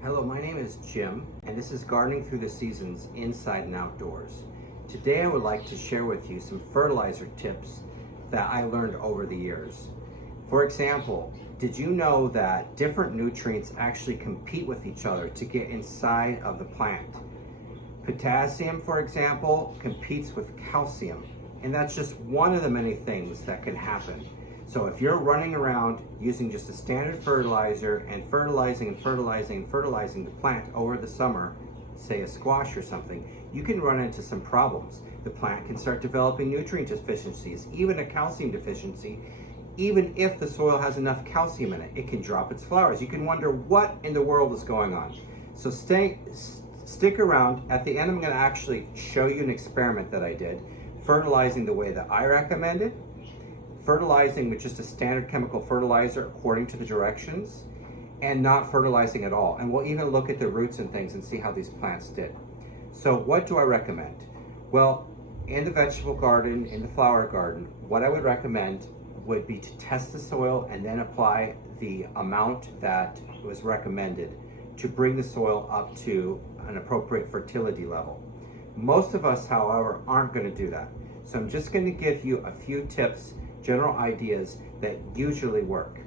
Hello, my name is Jim, and this is Gardening Through the Seasons Inside and Outdoors. Today I would like to share with you some fertilizer tips that I learned over the years. For example, did you know that different nutrients actually compete with each other to get inside of the plant? Potassium, for example, competes with calcium, and that's just one of the many things that can happen. So if you're running around using just a standard fertilizer and fertilizing the plant over the summer, say a squash or something, you can run into some problems. The plant can start developing nutrient deficiencies, even a calcium deficiency. Even if the soil has enough calcium in it, it can drop its flowers. You can wonder what in the world is going on. So stick around. At the end, I'm going to actually show you an experiment that I did, fertilizing the way that I recommended, fertilizing with just a standard chemical fertilizer according to the directions, and not fertilizing at all. And we'll even look at the roots and things and see how these plants did. So what do I recommend? Well, in the vegetable garden, in the flower garden, what I would recommend would be to test the soil and then apply the amount that was recommended to bring the soil up to an appropriate fertility level. Most of us, however, aren't going to do that. So I'm just going to give you a few tips, general ideas that usually work.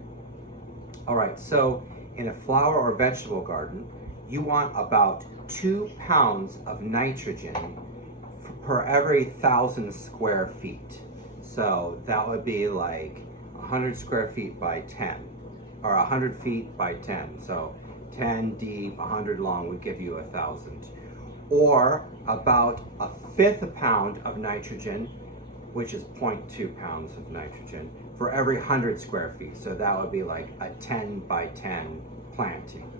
All right, so in a flower or vegetable garden, you want about 2 pounds of nitrogen per every 1,000 square feet. So that would be like 100 square feet by 10, or 100 feet by 10. So 10 deep, 100 long would give you 1,000. Or about a fifth a pound of nitrogen, which is 0.2 pounds of nitrogen for every 100 square feet. So that would be like a 10 by 10 planting.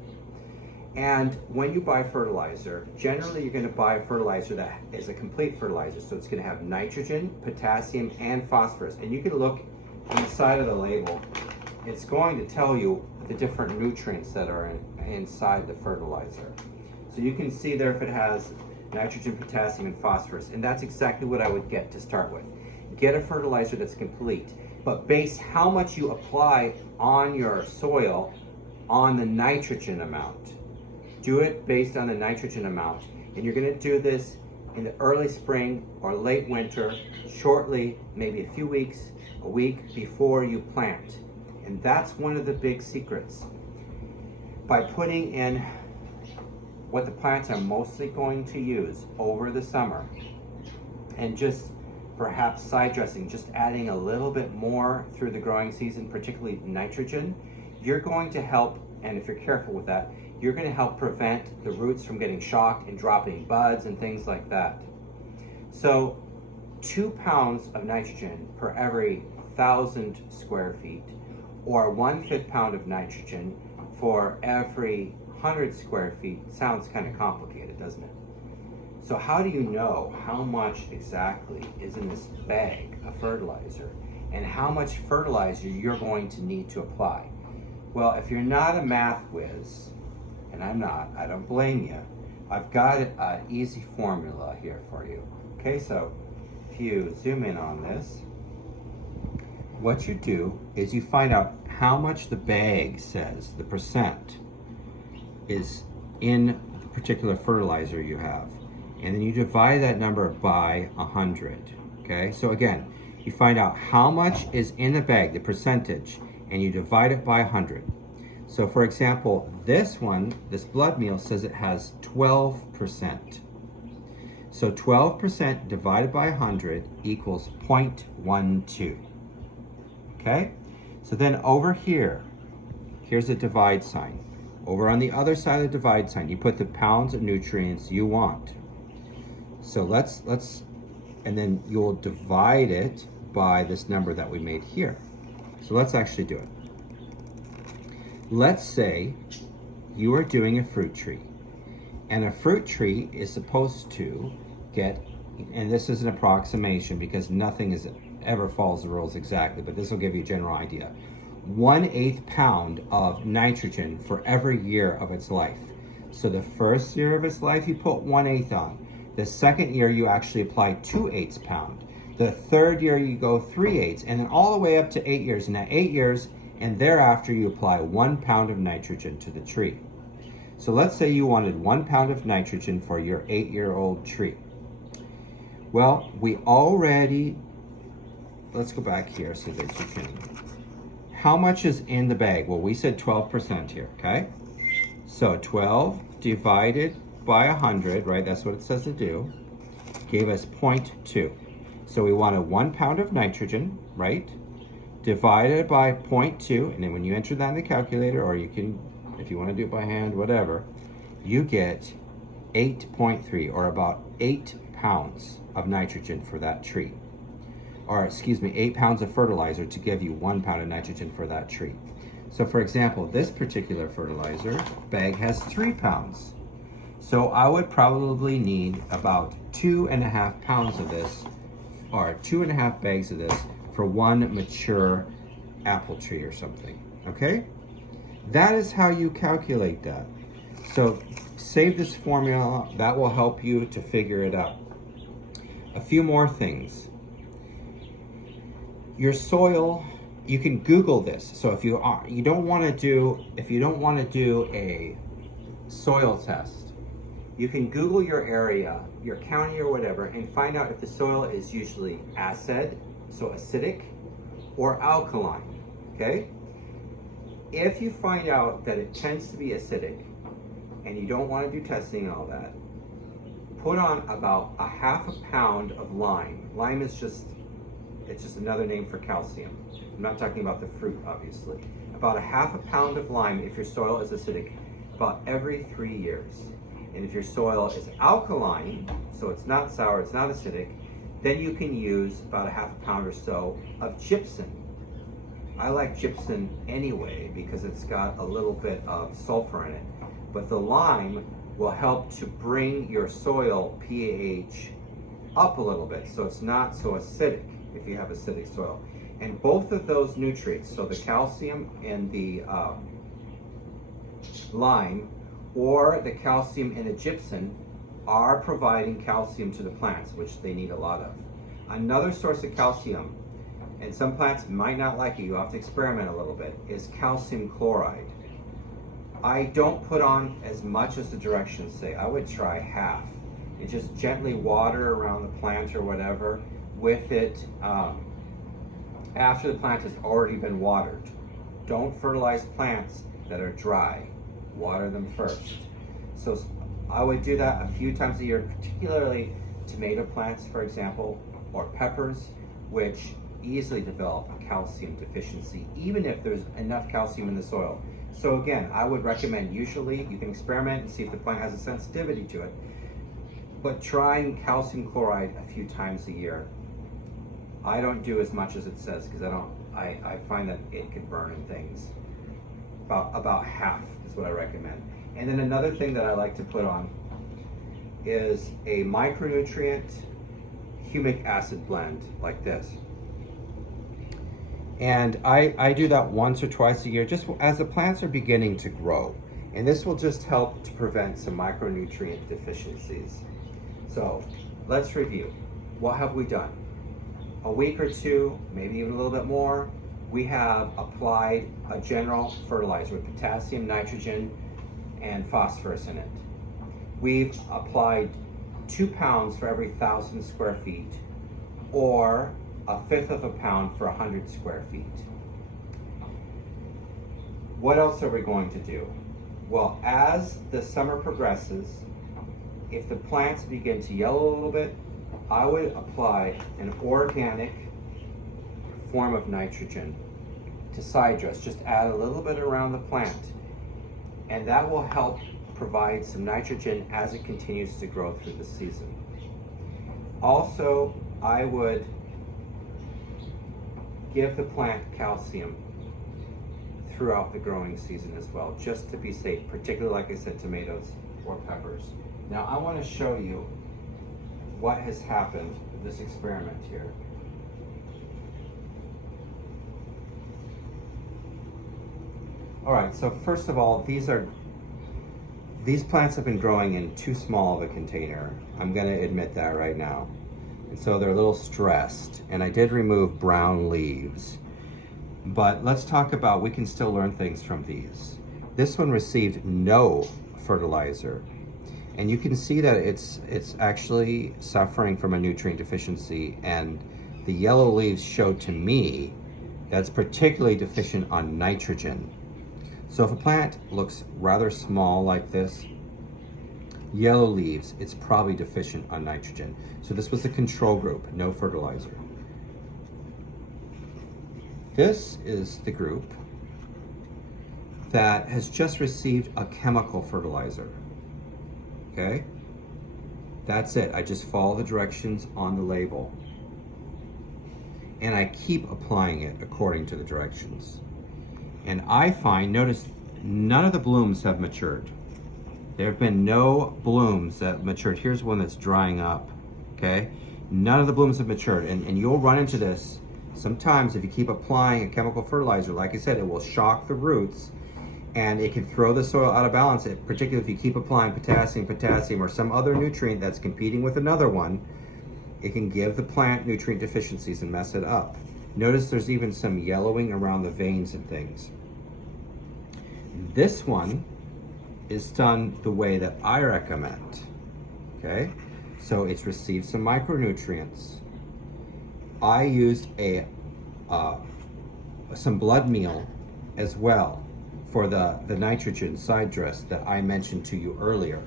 And when you buy fertilizer, generally you're going to buy a fertilizer that is a complete fertilizer. So it's going to have nitrogen, potassium, and phosphorus. And you can look inside of the label. It's going to tell you the different nutrients that are inside the fertilizer. So you can see there if it has nitrogen, potassium, and phosphorus. And that's exactly what I would get to start with. Get a fertilizer that's complete, but base how much you apply on your soil on the nitrogen amount. Do it based on the nitrogen amount. And you're going to do this in the early spring or late winter, shortly, maybe a few weeks, a week before you plant. And that's one of the big secrets. By putting in what the plants are mostly going to use over the summer, and just perhaps side dressing, just adding a little bit more through the growing season, particularly nitrogen, you're going to help, and if you're careful with that, you're going to help prevent the roots from getting shocked and dropping buds and things like that. So 2 pounds of nitrogen per every 1,000 square feet, or 1/5 pound of nitrogen for every 100 square feet. Sounds kind of complicated, doesn't it? So how do you know how much exactly is in this bag of fertilizer and how much fertilizer you're going to need to apply? Well, if you're not a math whiz, and I'm not, I don't blame you, I've got an easy formula here for you. Okay, so if you zoom in on this, what you do is you find out how much the bag says, the percent, is in the particular fertilizer you have. And then you divide that number by 100, okay? So again, you find out how much is in the bag, the percentage, and you divide it by 100. So for example, this one, this blood meal, says it has 12%. So 12% divided by 100 equals 0.12, okay? So then over here, here's a divide sign. Over on the other side of the divide sign, you put the pounds of nutrients you want. So let's, and then you'll divide it by this number that we made here. So let's actually do it. Let's say you are doing a fruit tree, and a fruit tree is supposed to get, and this is an approximation because nothing ever follows the rules exactly, but this will give you a general idea. 1/8 pound of nitrogen for every year of its life. So the first year of its life, you put 1/8 on. The second year, you actually apply 2/8 pound. The third year, you go 3/8, and then all the way up to 8 years. And at 8 years and thereafter, you apply 1 pound of nitrogen to the tree. So let's say you wanted 1 pound of nitrogen for your 8-year-old tree. Well, we already, let's go back here so that you can, how much is in the bag? Well, we said 12% here, okay? So 12 divided by 100, right? That's what it says to do. Gave us 0.2. So we wanted 1 pound of nitrogen, right? Divided by 0.2, and then when you enter that in the calculator, or you can, if you want to do it by hand, whatever, you get 8.3, or about 8 pounds of nitrogen for that tree. Or excuse me, 8 pounds of fertilizer to give you 1 pound of nitrogen for that tree. So for example, this particular fertilizer bag has 3 pounds. So I would probably need about 2.5 pounds of this, or 2.5 bags of this for 1 mature apple tree or something, okay? That is how you calculate that. So save this formula, that will help you to figure it out. A few more things. Your soil, you can Google this. So if you don't want to do a soil test, you can Google your area, your county or whatever, and find out if the soil is usually acid, so acidic, or alkaline, okay? If you find out that it tends to be acidic and you don't want to do testing and all that, put on about 1/2 pound of lime. Lime is it's just another name for calcium. I'm not talking about the fruit, obviously. About 1/2 pound of lime if your soil is acidic, about every 3 years. And if your soil is alkaline, so it's not sour, it's not acidic, then you can use about 1/2 pound or so of gypsum. I like gypsum anyway because it's got a little bit of sulfur in it. But the lime will help to bring your soil pH up a little bit so it's not so acidic if you have acidic soil. And both of those nutrients, so the calcium and the lime, or the calcium in the gypsum, are providing calcium to the plants, which they need a lot of. Another source of calcium, and some plants might not like it, you have to experiment a little bit, is calcium chloride. I don't put on as much as the directions say. I would try half and just gently water around the plant or whatever with it after the plant has already been watered. Don't fertilize plants that are dry. Water them first. So I would do that a few times a year, particularly tomato plants, for example, or peppers, which easily develop a calcium deficiency, even if there's enough calcium in the soil. So again, I would recommend, usually you can experiment and see if the plant has a sensitivity to it, but trying calcium chloride a few times a year. I don't do as much as it says because I find that it can burn in things. About half is what I recommend. And then another thing that I like to put on is a micronutrient humic acid blend like this. And I do that once or twice a year, just as the plants are beginning to grow. And this will just help to prevent some micronutrient deficiencies. So let's review. What have we done? A week or two, maybe even a little bit more, we have applied a general fertilizer with potassium, nitrogen, and phosphorus in it. We've applied 2 pounds for every 1,000 square feet, or 1/5 of a pound for 100 square feet. What else are we going to do? Well, as the summer progresses, if the plants begin to yellow a little bit, I would apply an organic form of nitrogen to side dress. Just add a little bit around the plant, and that will help provide some nitrogen as it continues to grow through the season. Also, I would give the plant calcium throughout the growing season as well, just to be safe, particularly, like I said, tomatoes or peppers. Now I want to show you what has happened in this experiment here. All right, so first of all, these plants have been growing in too small of a container. I'm gonna admit that right now. And so they're a little stressed, and I did remove brown leaves. But let's talk about, we can still learn things from these. This one received no fertilizer. And you can see that it's actually suffering from a nutrient deficiency, and the yellow leaves show to me that's particularly deficient on nitrogen. So if a plant looks rather small like this, yellow leaves, it's probably deficient on nitrogen. So this was the control group, no fertilizer. This is the group that has just received a chemical fertilizer. Okay? That's it. I just follow the directions on the label. And I keep applying it according to the directions. And I find, notice, none of the blooms have matured. There have been no blooms that matured. Here's one that's drying up, okay? None of the blooms have matured. And you'll run into this sometimes if you keep applying a chemical fertilizer. Like I said, it will shock the roots and it can throw the soil out of balance, particularly if you keep applying potassium, or some other nutrient that's competing with another one. It can give the plant nutrient deficiencies and mess it up. Notice there's even some yellowing around the veins and things. This one is done the way that I recommend, okay? So it's received some micronutrients. I used some blood meal as well for the nitrogen side dress that I mentioned to you earlier,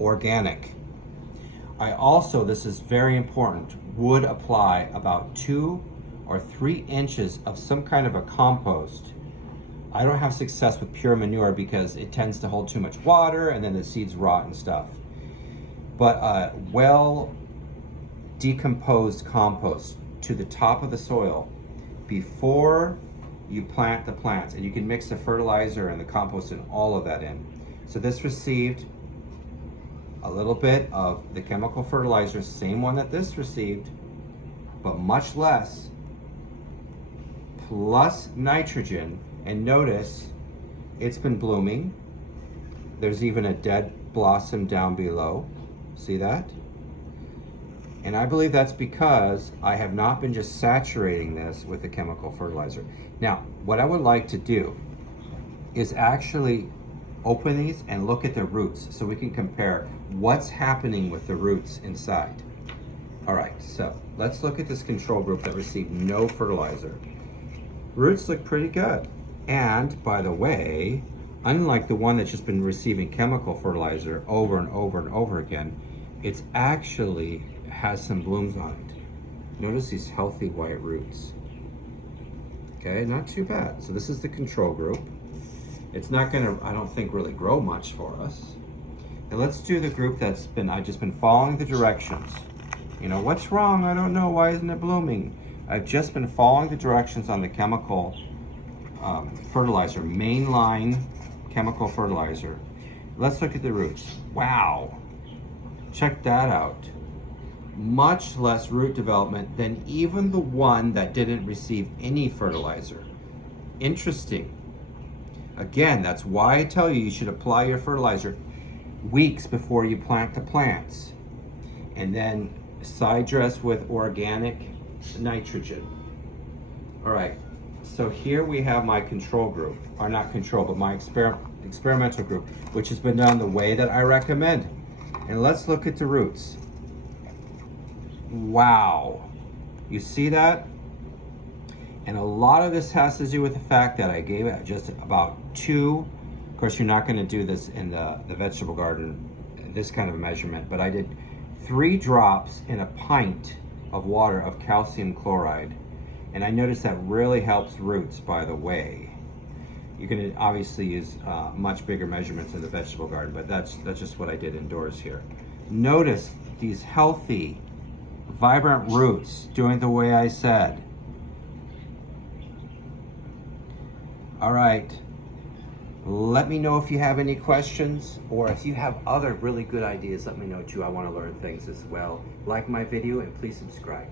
organic. I also, this is very important, would apply about 2 or 3 inches of some kind of a compost. I don't have success with pure manure because it tends to hold too much water and then the seeds rot and stuff. But well decomposed compost to the top of the soil before you plant the plants, and you can mix the fertilizer and the compost and all of that in. So this received a little bit of the chemical fertilizer, same one that this received, but much less, plus nitrogen. And notice it's been blooming. There's even a dead blossom down below. See that? And I believe that's because I have not been just saturating this with the chemical fertilizer. Now, what I would like to do is actually open these and look at the roots so we can compare what's happening with the roots inside. All right, so let's look at this control group that received no fertilizer. Roots look pretty good. And by the way, unlike the one that's just been receiving chemical fertilizer over and over and over again, it's actually has some blooms on it. Notice these healthy white roots. Okay, not too bad. So this is the control group. It's not gonna, I don't think, really grow much for us. And let's do the group that's been, I've just been following the directions. You know, what's wrong? I don't know, why isn't it blooming? I've just been following the directions on the chemical fertilizer, mainline chemical fertilizer. Let's look at the roots. Wow, check that out. Much less root development than even the one that didn't receive any fertilizer. Interesting. Again, that's why I tell you should apply your fertilizer weeks before you plant the plants. And then side dress with organic nitrogen. All right, so here we have my control group, or not control, but my experimental group, which has been done the way that I recommend. And let's look at the roots. Wow, you see that? And a lot of this has to do with the fact that I gave it just about 2, of course you're not going to do this in the vegetable garden, this kind of a measurement, but I did 3 drops in a pint of water of calcium chloride. And I noticed that really helps roots, by the way. You can obviously use much bigger measurements in the vegetable garden, but that's just what I did indoors here. Notice these healthy, vibrant roots doing the way I said. All right, let me know if you have any questions, or if you have other really good ideas, let me know too. I want to learn things as well. Like my video and please subscribe.